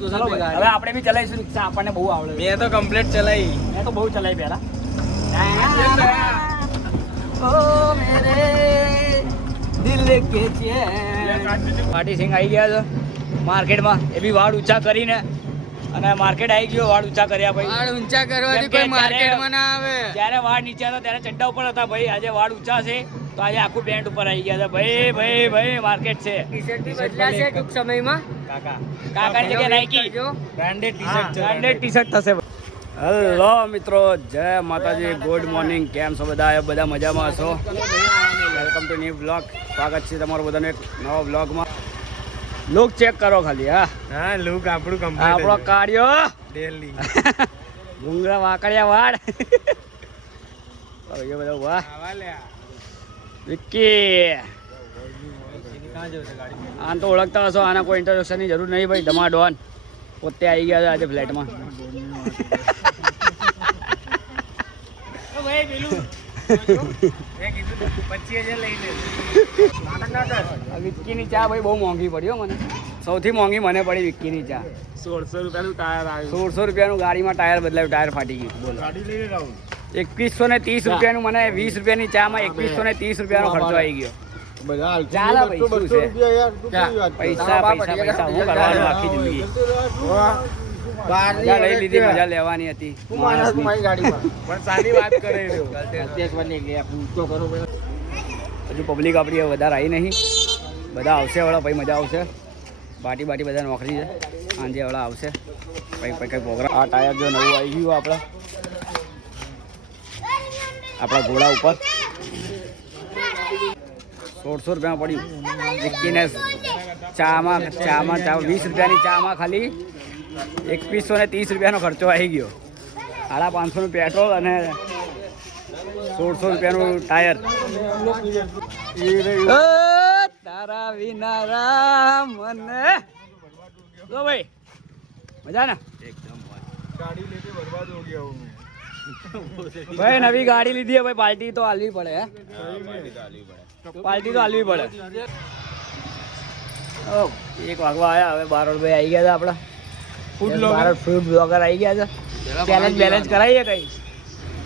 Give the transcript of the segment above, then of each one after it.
હવે આપણે બી ચલાવીશું રિક્ષા, આપણને બહુ આવડે. મેં તો કમ્પ્લીટ ચલાવી. મેં તો બહુ ચલાવી પહેલા. ઓ મેરે દિલ કે ચેન. પાર્ટી સિંહ આવી ગયા છે માર્કેટમાં, એ બી વાળ ઊંચા કરીને. અને માર્કેટ આવી ગયો વાળ ઊંચા કર્યા ભાઈ. વાળ ઊંચા કરવાથી કોઈ માર્કેટમાં ના આવે. જ્યારે વાળ નીચે હતા ત્યારે ચડ્ડા ઉપર હતા ભાઈ. આજે વાળ ઊંચા છે તો આજે આખું પેન્ટ ઉપર આવી ગયા છે ભાઈ. ભાઈ ભાઈ માર્કેટ છે. ટી-શર્ટ બી બદલાશે ટૂંક સમયમાં. કાકાની જગ્યાએ નાઈકી બ્રાન્ડેડ ટી-શર્ટ છે. બ્રાન્ડેડ ટી-શર્ટ થશે. હેલો મિત્રો, જય માતાજી, ગુડ મોર્નિંગ. કેમ છો બધા? બધા મજામાં હશો? Welcome to new blog. સ્વાગત છે તમારું બધાને એક નવા બ્લોગમાં. લુક ચેક કરો ખાલી. હા, લુક આપણું કમ્પ્લીટ. આપણો કાઢ્યો ડેલી ભૂંગળા વાકડિયા વાળ. એ બધા વાહ. વિક્કી આમ તો ઓળખતા હશો, આના કોઈ ઇન્ટ્રોડક્શનની જરૂર નહીં ભાઈ. ધમાડોન પોતે આવી ગયા છે આજે ફ્લેટમાં. વિક્કીની ચા ભાઈ બહુ મોંઘી પડી હો મને. સૌથી મોંઘી મને પડી વિક્કીની ચા. 1600 રૂપિયાનું ટાયર આવ્યું. 1600 રૂપિયાનું ગાડીમાં ટાયર બદલાયું, ટાયર ફાટી ગયું. બોલો. 2130 રૂપિયાનું મને 20 રૂપિયાની ચામાં 2130 રૂપિયાનો ખર્ચો આવી ગયો. ચાલો ભાઈ, શું છે? પૈસા પૈસા પૈસા હું કરવાનું આખી જિંદગી. મજા લઈ લીધી, મજા લેવાની હતી. પણ સારી વાત કરે હજુ પબ્લિક આપણી વધારે આવી નહીં. બધા આવશે વળા પછી મજા આવશે. બાટી બાટી બધા નોકરી છે, સાંજે વળા આવશે પછી કંઈ પ્રોગ્રામ. આ ટાયર જો નવું આવી ગયું આપણા ઘોડા ઉપર 1600 રૂપિયામાં પડ્યું. વિક્કીને ચામાં 20 રૂપિયાની ચામાં ખાલી 2130 રૂપિયાનો ખર્ચો આવી ગયો. 550નું પેટ્રોલ અને 1600 રૂપિયાનું ટાયર. તારા વિના રામ મને. લો ભાઈ, મજા ને? ભાઈ નવી ગાડી લીધી है भाई, पार्टी तो आलवी पड़े है, पार्टी तो आलवी पड़े. एक वागवा आया હવે બારોડ ભાઈ આવી ગયા છે આપડા ફૂડ બ્લોગર આવી ગયા છે. ચેલેન્જ બેલેન્સ કરાવીએ કઈ?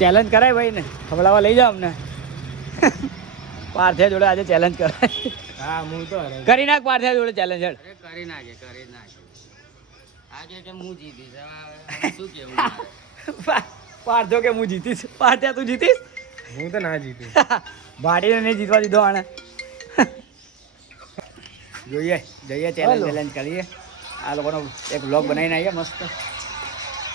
ચેલેન્જ કરાય ભાઈ ને, ખવડાવવા લઈ જાઓ અમને. પાર્થિયા જોડે આજે ચેલેન્જ કરાય. હા, હું તો કરી નાખ પાર્થિયા જોડે ચેલેન્જ. કરી નાખે આજે કે હું જીતીશ. શું કેવું? પાર્થો કે હું જીતીશ. પાર્થિયા તું જીતીશ? હું તો ના જીતીશ. ભાડીને નહીં જીતવા દીધો આને. જોઈએ ચેલેન્જ બેલેન્જ કરીએ. આ લોકોનો એક વ્લોગ બનાવીને આવીએ મસ્ત.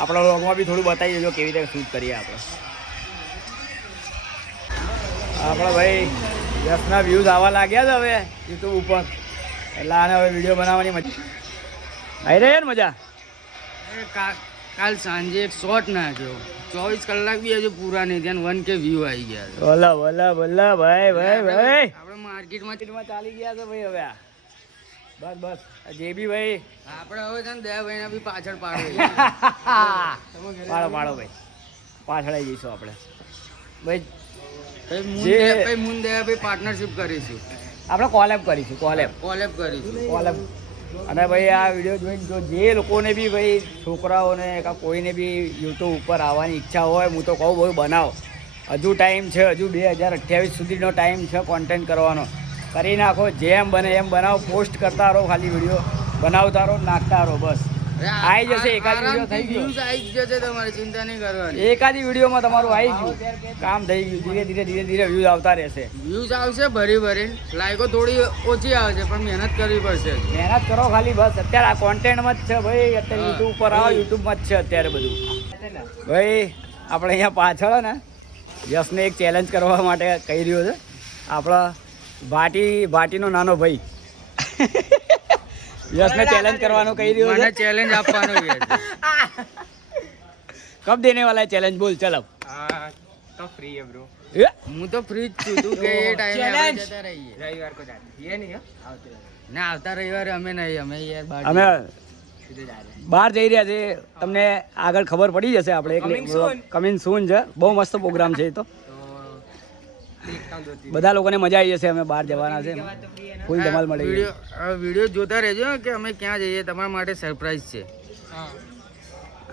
આપણા વ્લોગમાં બી થોડું બતાવી દેજો કેવી રીતે શૂટ કરીએ આપણે. આપણા ભાઈ 10ના વ્યૂઝ આવવા લાગ્યા છે હવે યુટ્યુબ ઉપર, એટલે આને હવે વિડીયો બનાવવાની મજા આવી રહી ને. મજા કાલ સાંજે એક શોટ નાખ્યો, 24 કલાક બી હજુ પૂરા નહીં ત્યાં 1K વ્યૂ આવી ગયા છે. બોલા બોલા બોલા ભાઈ ભાઈ ભાઈ. આપણે માર્કેટમાં ચાલી ગયા છે ભાઈ હવે. બસ બસ જે બી ભાઈ આપણે હવે છે ને દયા ભાઈના બી પાછળ પાડો. પાડો ભાઈ, પાછળ આવી જઈશું આપણે ભાઈ. મુન દયા ભાઈ પાર્ટનરશિપ કરીશું આપણે. કોલેબ કરીશું, કોલેબ કરીશું. અને ભાઈ આ વિડીયો જોઈને જો જે લોકોને બી ભાઈ છોકરાઓને કાં કોઈને બી યુટ્યુબ ઉપર આવવાની ઈચ્છા હોય, હું તો કહું ભાઈ બનાવો. હજુ ટાઈમ છે, હજુ 2028 સુધીનો ટાઈમ છે કોન્ટેન્ટ કરવાનો. કરી નાખો, જેમ બને એમ બનાવો. પોસ્ટ કરતા રહો, ખાલી વિડીયો બનાવતા રહો, નાખતા રહો. બસ આવી જશે. એકાદી વિડીયો થઈ ગયો, આવી જશે, તમારી ચિંતા નહીં કરવાની. એકાદી વિડીયોમાં તમારું આવી ગયું, કામ થઈ ગયું. ધીરે ધીરે વ્યૂઝ આવતા રહેશે. વ્યૂઝ આવશે ભરી. લાઈકો થોડી ઓછી આવશે પણ મહેનત કરવી પડશે. મહેનત કરો ખાલી બસ. અત્યારે આ કોન્ટેન્ટમાં જ છે ભાઈ. અત્યારે યુટ્યુબ ઉપર આવો, યુટ્યુબમાં જ છે અત્યારે બધું ભાઈ. આપણે અહીંયા પાછળ ને યશને એક ચેલેન્જ કરવા માટે કહી રહ્યો છે. આપણા ભાટીનો નાનો ભાઈ યશને ચેલેન્જ કરવાનું કહી રહ્યો છે. ચેલેન્જ આપવાનો છે. કબ દેને વાલા ચેલેન્જ બોલ. ચલો તો ફ્રી है ब्रो. હું તો ફ્રી જ છું. તું કે એ ટાઈમે આપણે જતા રહીએ. રવિવાર કો જાતે ये नहीं ના આવતા રવિવારે અમે નહીં. અમે યાર બહાર જઈ રહ્યા છે. તમને આગળ ખબર પડી જશે. આપણે એક કમિંગ સૂન છે. બહુ મસ્ત પ્રોગ્રામ છે. એ તો બધા લોકોને મજા આવી જશે. અમે બહાર જવાના છે, ફૂલ ધમાલ મળી. વિડીયો જોતા રહેજો કે અમે ક્યાં જઈએ. તમારા માટે સરપ્રાઈઝ છે.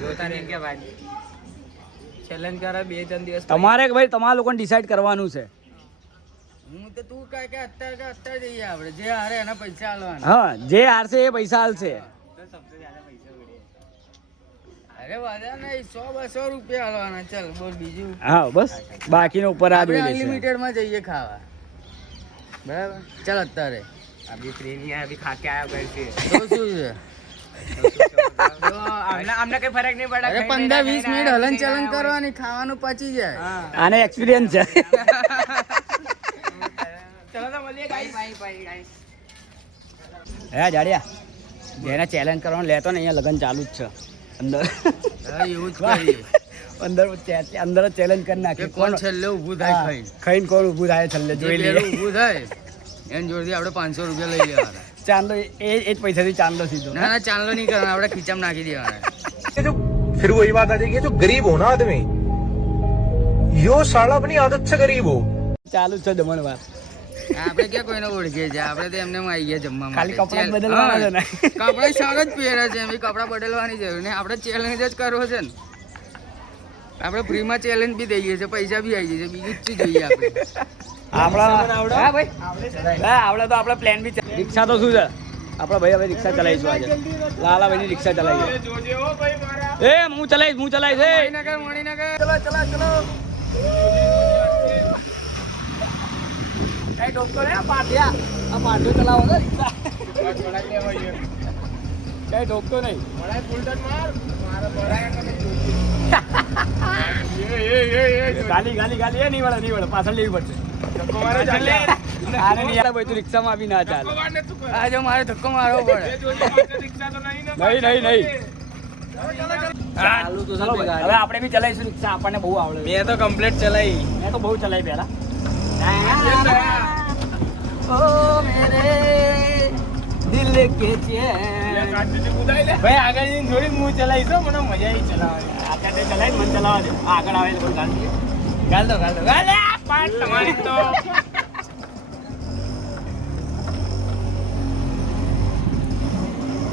જોતા નહીં કે ભાઈ ચેલેન્જ કરે 2-3 દિવસ તમારે ભાઈ તમારા લોકોને ડિસાઈડ કરવાનું છે. હું તો તું કહે કે અત્યારે જઈએ આપણે જે હારે એના પૈસા આલવાના. હા, જે હારશે એ પૈસા હાલશે. અરે વાંધો નહીં 100-200 રૂપિયા આલવાના. ચાલ બોલ બીજું. હા બસ, બાકીનો ઉપર આ આપણે જોઈ લેશે. અનલિમિટેડ માં જઈએ ખાવા. બરાબર, ચાલ અત્યારે अभी फ्री नहीं है, अभी खा के आया घर से. તો શું છે? तो हमने कोई फर्क नहीं पड़ा. અરે 15-20 મિનિટ હલન ચલન કરવાની, ખાવાનું પચી જાય. આને એક્સપિરિયન્સ છે. चलो तो बोलिए गाइस. હે જાડિયા, જેને ચેલેન્જ કરવાનું લેતો ને અહીંયા લગન ચાલુ જ છે અંદર. હા, એવું જ કરીએ અંદર અંદર જ ચેલેન્જ કરી કે નાખી. કોણ છેલ્લે ઊભું થાય હા, ખાઈને. ખાઈને કોણ ઊભું થાય છેલ્લે જોઈ જે લઈએ. પેલું ઊભું થાય એની જોડેથી આપણે 500 રૂપિયા લઈ લેવાના. ચાંદલો એ જ પૈસાથી ચાંદલો સીધો. ના ના, ચાંદલો નહીં કરવાનો, આપણે ખીચામાં નાખી દેવાના. ये जो फिर वही बात आ जाएगी, जो गरीब हो ना आदमी, यो साला अपनी आदत से गरीब हो. ચાલુ જ છે જમણવાર. આપણે ક્યાં કોઈને ઓળખીએ છીએ? આપણે તો એમને આવી ગયા જમવા માટે. ખાલી કપડાં જ બદલવાના છે ને. કપડા સારા જ પહેરે છે, એમ કપડા બદલવાની જરૂર નહીં. આપણે ચેલેન્જ જ કરવો છે ને. આપણે ફ્રીમાં ચેલેન્જ બી દઈએ છીએ, પૈસા બી આવી જાય છે, બીજું જ જોઈએ આપણે. આપણા હા ભાઈ, હા આવડે તો આપણે પ્લાન બી છે. રિક્ષા તો શું છે, આપણા ભાઈ હવે રિક્ષા ચલાવીશું આજે. લાલાભાઈની રિક્ષા ચલાવીએ. એ હું ચલાવીશ. મણિનગર ચલો કઈ ડોકતો ને આ પાઠિયા ચલાવો ને રિક્ષા. કઈ ડોકતો નહીં. ગાલી એ નહીં વળે પાછળ લેવી પડશે. આને નહીં યાર ભાઈ, તું રિક્ષામાં આવી ના ચાલે. આ જો મારે ધક્કો મારવો પડે. નહીં. ચાલુ તો હવે આપણે બી ચલાવીશું રિક્ષા. આપણને બહુ આવડે. मैं तो कंप्लीट चलाई. મેં તો બહુ ચલાવી પહેલા. ઓ મેરે દિલ કે ચેન. भाई आगे थोड़ी मुंह चलाई तो મને મજા આવી ચલાવવાની. આગળ ચલાવી મને ચલાવવા દે. આગળ આવે તો ગાલ દે. ગાલ દો ગાલે પાટ તમારી તો.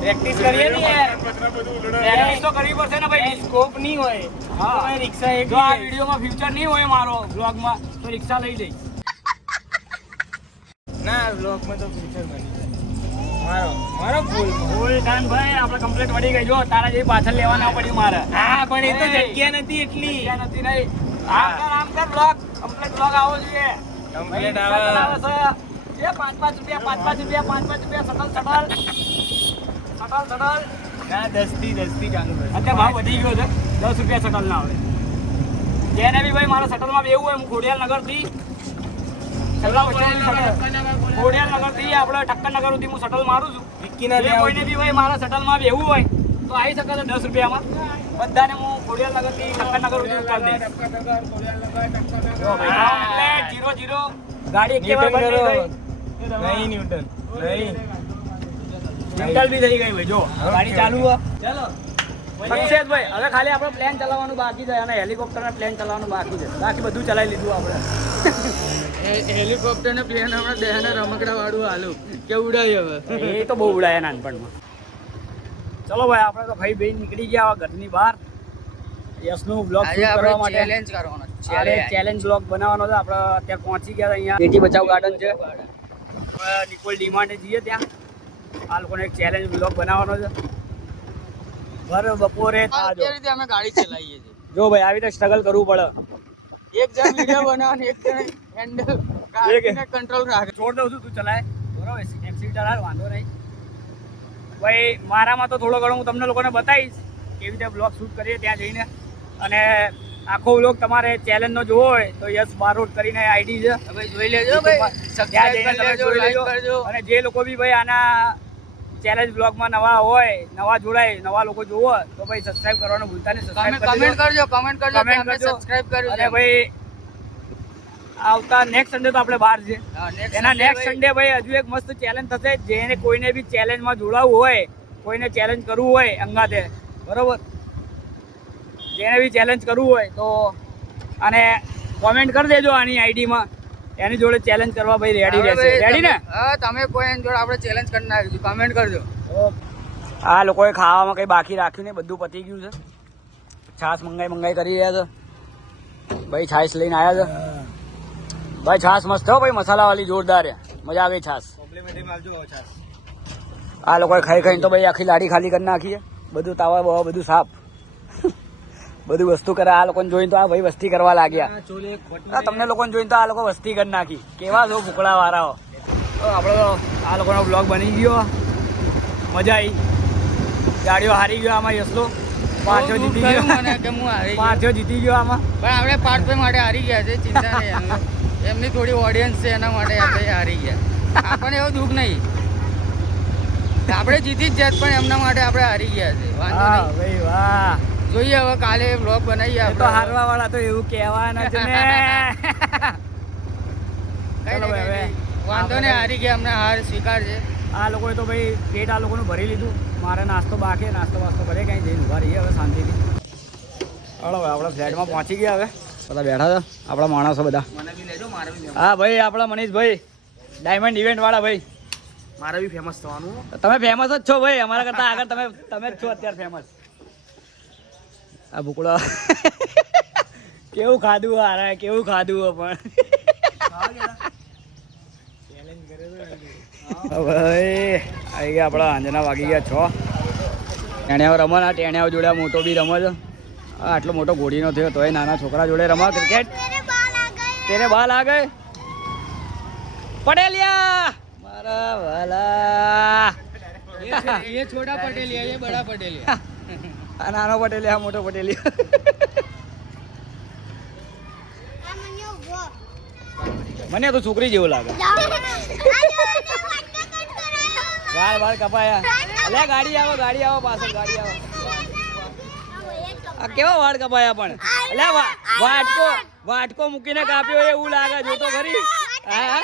પ્રેક્ટિસ કરીએ ને યાર. પ્રેક્ટિસ તો કરવી પડશે ને ભાઈ. સ્કોપ નહીં હોય હા. તો ભાઈ રિક્ષા એક જો આ વિડીયોમાં ફ્યુચર નહીં હોય મારો બ્લોગમાં તો રિક્ષા લઈ જઈશ. ના બ્લોગમાં તો ફ્યુચર બની જાય. મારો ભૂલ. ફૂલ ડન ભાઈ, આપણે કમ્પ્લીટ વળી ગઈ. જો તારા જેવી પાછળ લેવા ના પડ્યું મારે. હા પણ એ તો જગ્યા નથી એટલી. જગ્યા નથી નહીં. આમ કર બ્લોગ કમ્પ્લીટ બ્લોગ આવો જોઈએ. કમ્પ્લીટ ભાઈ, આવે. રિક્ષા ચલાવે છે. એ 5 રૂપિયા સટલ. ના 10 થી ચાલુ કરશે. અત્યારે ભાવ વધી ગયો છે. 10 રૂપિયા સટલ ના આવે. જેને બી ભાઈ મારા સટલમાં બેવું હોય, હું ખોડિયાલ નગરથી ખોડિયાલનગરથી આપણે ઠક્કરનગર સુધી હું શટલ મારું છું. વિક્કીના જે ત્યાં કોઈને બી ભાઈ મારા શટલમાં બેવું હોય તો આવી શકે છે 10 રૂપિયામાં. બધાને હું ખોડિયાલનગરથી ઠક્કરનગર સુધી ઉતારી દઈશ. જો ભાઈ, એટલે 0-0 ગાડી એક વાર બંધ નહીં થઈ. નહીં ન્યૂટન નહીં. ન્યુટ્રલ બી થઈ ગઈ ભાઈ. જો ગાડી ચાલુ છે. ચાલો સક્સેસ ભાઈ. હવે ખાલી આપણે પ્લેન ચલાવવાનું બાકી છે અને હેલિકોપ્ટરના પ્લેન ચલાવવાનું બાકી છે. બાકી બધું ચલાવી લીધું આપણે. હેલિકોપ્ટર ને પ્લેન હમણાં દેહના રમકડા વાળું હાલું કે ઉડાય હવે. એ તો બહુ ઉડાયા નાનપણમાં. ચલો ભાઈ, આપણે તો ભાઈ બેન નીકળી ગયા ઘરની બહાર. યશનું બ્લોગ આજે શૂટ કરવા આપણે માટે ચેલેન્જ કરવાનો ચેલેન્જ બ્લોગ બનાવવાનો છે. આપણે અત્યારે પહોંચી ગયા અહીંયા બેટી બચાવ ગાર્ડન છે. નિકોલ ડીમાર્ટે જઈએ ત્યાં. આ લોકોને એક ચેલેન્જ બ્લોગ બનાવવાનો છે. ભર બપોરે અત્યારે રીતે અમે ગાડી ચલાવીએ છીએ. જો ભાઈ, આવી રીતે સ્ટ્રગલ કરવું પડે. એક જણ વિડિયો બનાવવાનો, એક જણ હેન્ડલ ગાડીને કંટ્રોલ રાખે. છોડ દઉં છું, તું ચલાય બરોબર. એક્સિડન્ટ હાલ વાંધો નહીં ભાઈ. મારામાં તો થોડો ઘણો હું તમને લોકોને બતાવીશ કેવી રીતે બ્લોગ શૂટ કરીએ ત્યાં જઈને. અને આખો બ્લોગ તમારે ચેલેન્જનો જોવો હોય તો યસ બારોટ કરીને આઈડી છે. હવે જોઈ લેજો ભાઈ, ત્યાં સબસ્ક્રાઇબ જઈને કરી તમે લેજો, જોઈ લાઈક લેજો. કરજો. અને જે લોકો બી ભાઈ આના ચેલેન્જ બ્લોગમાં નવા હોય, નવા જોડાય, નવા લોકો જોવો તો ભાઈ સબસ્ક્રાઇબ કરવાનું ભૂલતા નહીં. સબસ્ક્રાઇબ કમેન્ટ કરજો કે અમે કરજો. સબસ્ક્રાઇબ કર્યું અને છે. ભાઈ આવતા નેક્સ્ટ સન્ડે તો આપણે બહાર છે. હા, next એના Sunday નેક્સ્ટ ભાઈ. સન્ડે ભાઈ હજુ એક મસ્ત ચેલેન્જ થશે. જેને કોઈને બી ચેલેન્જમાં જોડાવવું હોય, કોઈને ચેલેન્જ કરવું હોય અંગાતે, બરોબર, જેને બી ચેલેન્જ કરવું હોય તો અને કોમેન્ટ કરી દેજો આની આઈડીમાં. એની જોડે ચેલેન્જ કરવા ભાઈ રેડી હવે રહેશે. ભાઈ રેડી ને? હા, તમે કોઈ એની જોડે આપણે ચેલેન્જ કરી નાખીશું. કમેન્ટ કરજો. આ લોકોએ ખાવામાં કંઈ બાકી રાખ્યું નહીં, બધું પતી ગયું છે. છાશ મંગાઈ કરી રહ્યા છે ભાઈ. છાશ લઈને આવ્યા છે ભાઈ. છાશ મસ્ત હો ભાઈ, મસાલાવાળી જોરદાર છે, મજા આવે છાશ. આ લોકોએ ખાઈ ખાઈને તો ભાઈ આખી લાડી ખાલી કરી નાખી છે. બધું તાવા બાવા બધું સાફ બધું વસ્તુ કરે. આ લોકોને જોઈને તો આ ભાઈ વસ્તી કરવા લાગ્યા. તમને લોકોને જોઈને તો આ લોકો વસ્તી કરી નાખી. કેવા છો ભૂકડા વાળાઓ. આપણે તો આ લોકોનો બ્લોગ બની ગયો, મજા આવી. ગાડીઓ હારી ગયો આમાં. યસલો પાંચો જીતી ગયો. મને કે હું હારી ગયો. પાંચો જીતી ગયો આમાં. પણ આપણે પાર્ટ 5 માટે હારી ગયા છે, ચિંતા નહીં. એમની થોડી ઓડિયન્સ છે એના માટે આપણે હારી ગયા. આપણને એવું દુઃખ નહીં, આપણે જીતી જ જાત, પણ એમના માટે આપણે હારી ગયા છે. વાંધો વાહ નહીં. ભાઈ વાહ. જોઈએ હવે કાલે બ્લોગ બનાવીએ એ તો આપણે. હારવા વાળા તો એવું કહેવાના જ ને. કઈ ચલો ભાઈ, હવે વાંધો નહીં, હારી ગયા, અમને હાર સ્વીકાર છે. આ લોકોએ તો ભાઈ પેટ આ લોકોનું ભરી લીધું. મારે નાસ્તો બાકી, નાસ્તો વાસ્તો કરે ક્યાંય જઈને ઉભા રહીએ હવે શાંતિથી. ચાલો હવે આપણા ફ્લેટમાં પહોંચી ગયા. હવે બધા બેઠા છે આપણા માણસો બધા. મને બી લેજો, મારે બી હા ભાઈ, આપણા મનીષભાઈ ડાયમંડ ઇવેન્ટ વાળા ભાઈ. મારે બી ફેમસ થવાનું. તમે ફેમસ જ છો ભાઈ, અમારા કરતા આગળ તમે જ છો અત્યારે ફેમસ. આ ભૂકડો કેવું ખાધું હારા, કેવું ખાધું પણ ભાઈ આવી ગયા આપણા આંજના વાગી ગયા 6. ટેણિયાઓ રમે. આ ટેણિયાઓ જોડે મોટો બી રમે છે. આટલો મોટો ઘોડીનો થયો તોય નાના છોકરા જોડે રમા ક્રિકેટ. તેરે બાલ આ ગયે પટેલિયા મારા વાલા. ये छोटा पटेलिया, ये बड़ा पटेलिया. આ નાનો પટેલિયા, મોટો પટેલિયા. મને તો છોકરી જેવું લાગે. વાળ કપાયા. અલ્યા ગાડી આવો પાછળ ગાડી આવો. આ કેવા વાળ કપાયા પણ. અલ્યા વાટકો મૂકીને કાપ્યો એવું લાગે. જોતો ખરી. હા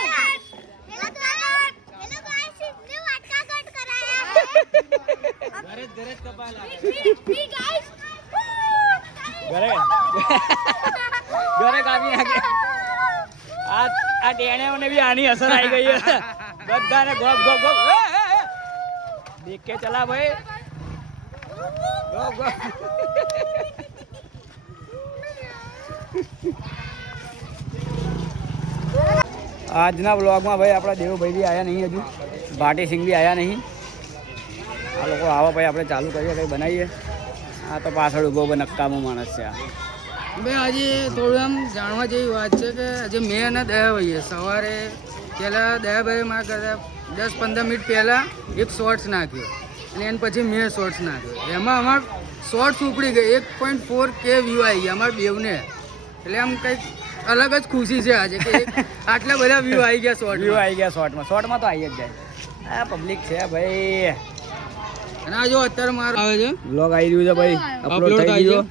ઘરે કાપી નાખે. આ ટેણિયાઓને બી આની અસર આવી ગઈ છે. બધાને ગોપ ગોપ ગોપ. દેખ કે ચલા ભાઈ. ગોપ ગોપ. આજના બ્લોગમાં ભાઈ આપણા દેવુભાઈ બી આવ્યા નહીં હજુ. ભાટી સિંહ બી આવ્યા નહીં. આ લોકો આવા ભાઈ આપણે ચાલુ કરીએ, કંઈ બનાવીએ. આ તો પાછળ ઊભો નક્કામો માણસ છે આ. ભાઈ આજે થોડું આમ જાણવા જેવી વાત છે કે આજે મેં અને દયાભાઈએ સવારે પહેલાં દયાભાઈએ મારા કરતાં 10-15 મિનિટ પહેલાં એક શોર્ટ્સ નાખ્યો અને એને પછી મેં શોર્ટ્સ નાખ્યો. એમાં અમારે શોર્ટ્સ ઉપડી ગઈ. 1.4K વ્યૂ આવી ગયા અમારા બેવને. એટલે આમ કંઈક અલગ જ ખુશી છે આજે કે આટલા બધા વ્યૂ આવી ગયા. વ્યૂ આવી ગયા શોર્ટમાં તો આવી જ જાય. આ પબ્લિક છે ભાઈ. અને આ જો અત્યારે મારો આવે છે બ્લોગ આવી રહ્યું છે ભાઈ, અપલોડ થઈ ગયો.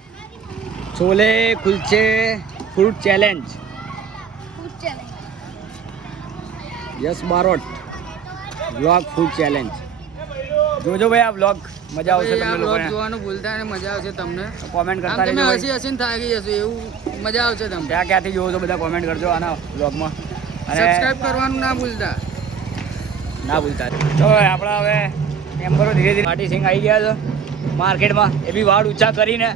Chole kulche fruit challenge. Yes Barot blog food challenge. જોજો ભાઈ આ બ્લોગ, મજા આવશે તમને લોકોને. જોવાનું ભૂલતા નહીં, મજા આવશે તમને. કોમેન્ટ આમ કરતા તમે રહેજો હસી હસીને થાકી જશો એવું મજા આવશે તમને. ક્યાં ક્યાંથી જોવો છો બધા કોમેન્ટ કરજો આના બ્લોગમાં. અને સબસ્ક્રાઇબ કરવાનું ના ભૂલતા. તો આપણા હવે મેમ્બરો ધીરે ધીરે પાર્ટી સિંહ આવી ગયા છે માર્કેટમાં. એ બી વાળ ઊંચા કરીને.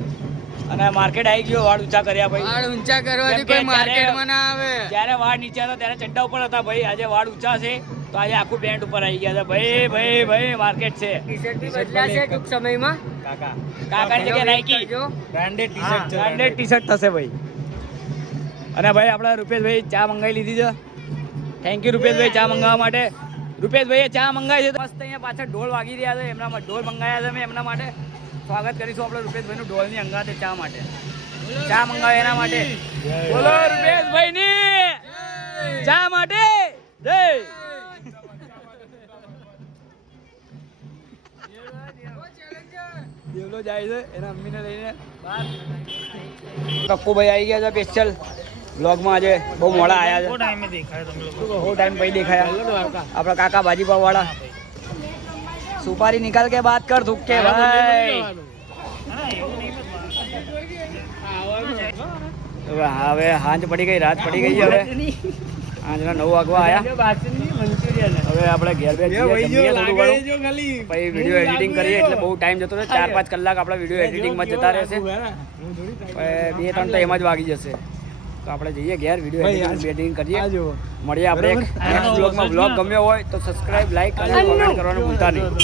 અને માર્કેટ આવી ગયો વાળ ઊંચા કર્યા ભાઈ. વાળ ઊંચા કરવાથી કોઈ માર્કેટમાં ના આવે. જ્યારે વાળ નીચે હતા ત્યારે ચડ્ડા ઉપર હતા ભાઈ. આજે વાળ ઊંચા છે તો આજે આખું પેન્ટ ઉપર આવી ગયા છે ભાઈ. માર્કેટ છે. બદલાશે ટૂંક સમયમાં. કાકાની જગ્યાએ નાઈકી બ્રાન્ડેડ ટી-શર્ટ થશે ભાઈ. અને ભાઈ આપણા રૂપેશભાઈ ચા મંગાવી લીધી છે. થેન્ક યુ રૂપેશભાઈ ચા મંગાવવા માટે. રૂપેશભાઈએ ચા મંગાવી છે. મસ્ત અહીંયા પાછળ ઢોલ વાગી રહ્યા છે. એમના ઢોલ મંગાવ્યા છે મેં એમના માટે. સ્વાગત કરીશું આપણે રૂપેશભાઈનું ઢોલની અંગાતે ચા માટે. ચા મંગાવે એના માટે. બોલો રૂપેશભાઈની ચા માટે જય. દેવલો જાય છે એના મમ્મીને લઈને બહાર. કક્કુભાઈ આવી ગયા છે સ્પેશિયલ બ્લોગમાં. આજે બહુ મોડા આવ્યા છે. બહુ ટાઈમ પછી દેખાયા આપણા કાકા ભાજીપાવ વાળા. સુપારી નિકાલ કે બાત કર થૂક કે ભાઈ. હવે હાંજ પડી ગઈ, રાત પડી ગઈ. હવે હાંજના 9 વાગવા આવ્યા. મંચુરિયન હવે આપણે ઘેર બે જઈએ, જમીએ થોડું ઘણું. જો ખાલી પછી વિડીયો એડિટિંગ કરીએ એટલે બહુ ટાઈમ જતો રહે, 4-5 કલાક આપણા વિડીયો એડિટિંગમાં જતા રહેશે. પછી 2-3 તો એમાં જ વાગી જશે. તો આપણે જઈએ ઘેર, વિડીયો એડિટિંગ કરીએ. મળીએ આપણે નેક્સ્ટ બ્લોગમાં. બ્લોગ ગમ્યો હોય તો સબસ્ક્રાઇબ, લાઈક અને કોમેન્ટ કરવાનું ભૂલતા નહીં.